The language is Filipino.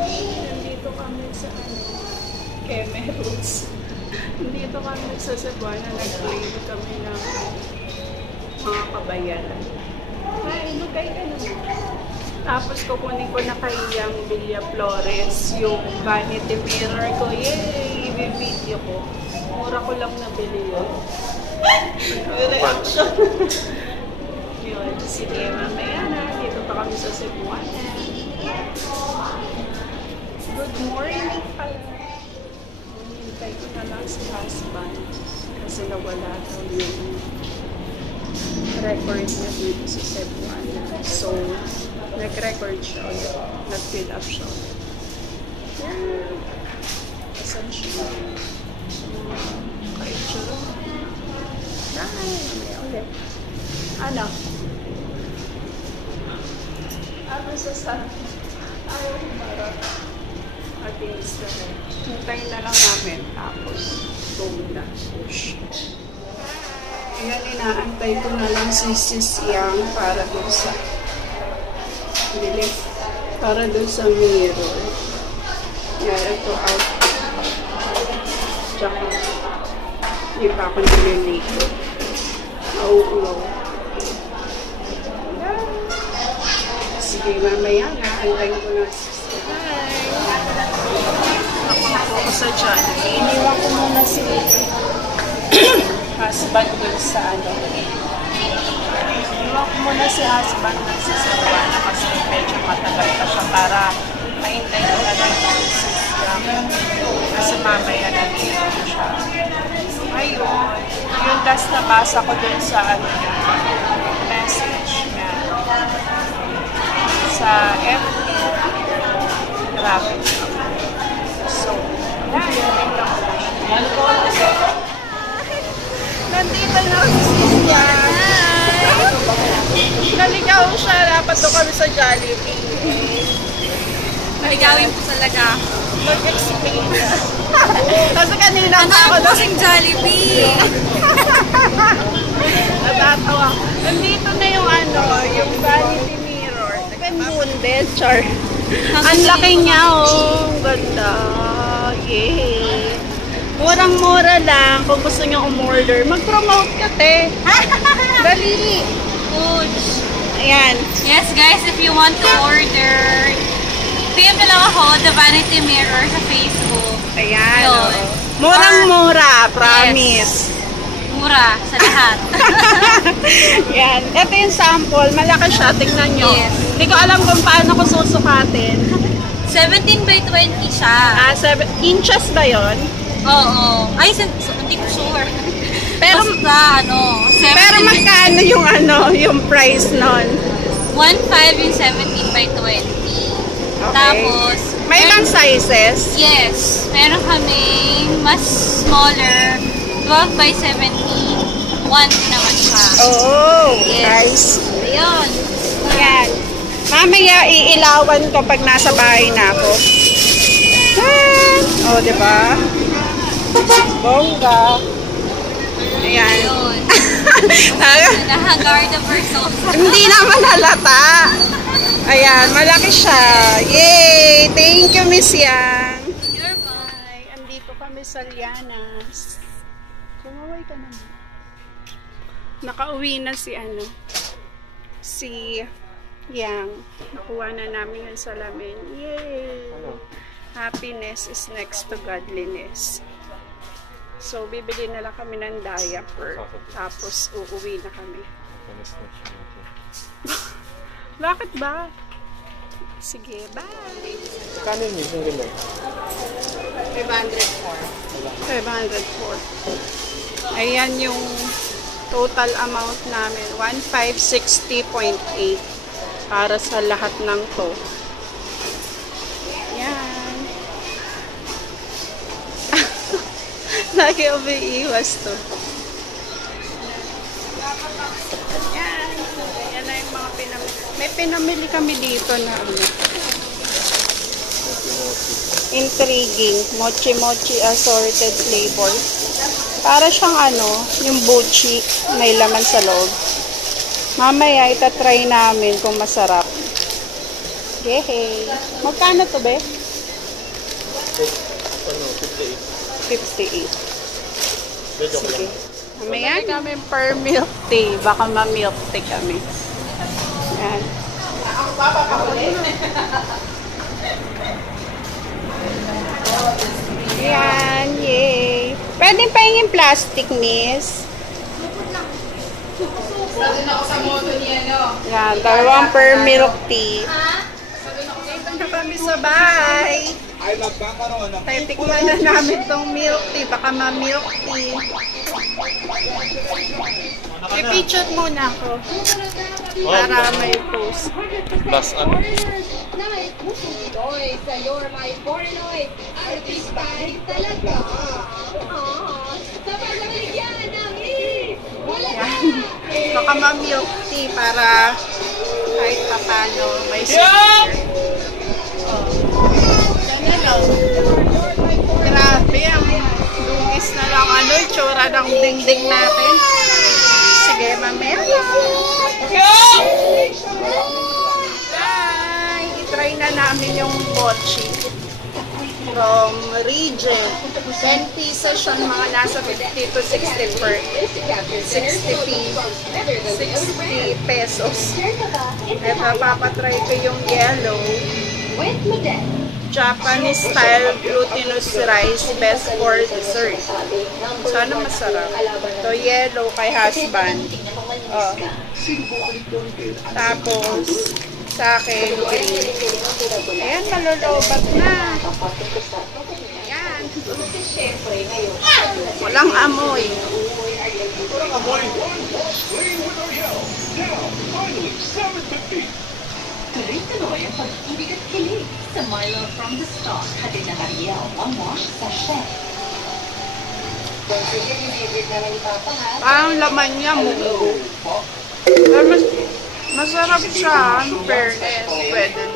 Nandito kami sa Keme Roots. Nandito kami sa Cebuana. Nag-claim kami ng mga kabayaran. Ay, magkay ka naman. Tapos kukunin ko na kay Yang Villa Flores yung vanity mirror ko. Yay! I-video ko. Mura ko lang nabili yun. Reaction. Yun. Sige, mamaya na. Dito pa kami sa Cebuana. Good morning pala. Hinintay ko na lang si husband. Kasi nawala daw yung record niya dito sa Cebuana. So, nag-record siya ulit. Nag-fill up siya ulit. Yan. Asan siya? Kahit siya rin. Ay, mamaya ulit. Ano? Ano sasabi? Ayaw humarap. Against the head. Hintayin na lang namin. Tapos, boom na. Push. Ayan, inaantay ko na lang si Sis Yang para doon sa para doon sa mirror. Yan, ito out. Tsaka, hindi pa ako nililigo. Nauulaw. Sige, mamaya na. Antayin ko na si Sis Yang. Hi! Ako sa Jollibee. Iniwan ko muna si husband dun sa Iwan ko muna si husband dun sa Cebuana kasi medyo matagal pa siya para maintay ko na lang si Sis Yang. Kasi mamaya na dito siya. Ayun. Yung last na basa ko dun sa message niya. Sa FB. Grabe siya. So, yan lang. Nandito na si Sis Yang. Naligaw siya. Dapat doon kami sa Jollibee. Maligawin po talaga. Mag-explain na. Kasi kanina pa ako po kasing Jollibee. Natatawa. Nandito na yung yung vanity mirror. Nagpapundin, char. Ang laki niya, oh. Ang ganda. Yay. Murang-mura lang. Kung gusto niyo umorder, mag-promote ka, te. Dali. Foods. Ayan. Yes, guys, if you want to order, PM na lang ako, The Vanity Mirror sa Facebook. Ayan. Yun. Murang-mura, promise. Yes. Mura sa lahat. Yan. Ito yung sample. Malaki siya. Tingnan nyo. Yes. Hindi ko alam kung paano ko susukatin. 17 by 20 siya. 7 inches ba yun? Oo. Ay, hindi ko sure. Pero, basta, 17 pero magkano yung price nun? 1.5 yung 17 by 20. Okay. Tapos, May ibang sizes? yes. Meron kaming mas smaller, 12 by 17. 1 din naman siya. Oh, Yes. guys. Ayun. Yan. Mamaya iilawan ko pag nasa bahay na ako. Oh, diba? Bongga. Ayan. Ayun. Nakaguard the person. Hindi naman halata. Ayan, malaki siya. Yay! Thank you, Miss Yang. You're fine. Ay, andito kami sa Lianas. Kumaway ka naman. Nakauwi na si si Yang. Nakuha na namin yung salamin. Yay! Happiness is next to godliness. So, bibili na lang kami ng diaper. Tapos, uuwi na kami. Bakit ba? Sige, bye! Kano yun yung ganda? 504. Ayan yung total amount namin. 1560.8 para sa lahat ng to. Yan. Lagi umiiwas to. Yan. Yan na yung mga pinamili. May pinamili kami dito na intriguing. Mochi-mochi assorted flavor. Para siyang yung buchi. May laman sa loob. Mamaya itatry namin kung masarap. Yehey. Magkano to, be? Ano, 58. 58. Joke Sige. lang. Mamaya kami per milk tea. Baka ma-milk tea kami. Yan. Yan, yay. Pwede pahingin plastic, miss. Yan, dalawang per milk tea. Dito na kami sa bahay. Titikman na namin tong milk tea. Baka ma-milk tea. I-picture muna ako. Para may post. Plus ano? Sa'yo, my Pornoy. Artista talaga. Sabay na bigyan namin. Wala na. Baka ma-milk tea para kahit pa paano may sticker. Ganyan lang. Grabe, ang dungis na lang ano, itsura ng dingding natin. Sige, mamaya. Bye! I-try na namin yung bochi from Regent. 10 pieces siya, mga nasa 50 to 60 per 60 pesos. Ito, papatry ko yung yellow. Japanese style glutinous rice, best for dessert. Sana masarap. Ito, yellow kay husband. Oh. Tapos, sa akin, green. Ayan, malulubat na. Ayan. Walang amoy. Tuloy-tuloy ang pag-ibig at kilig sa Milo from the Stock. Hatid ng Ariel, One Wash Sachet. Parang laman niya, munggo. Pero masarap siya, in fairness. Pwede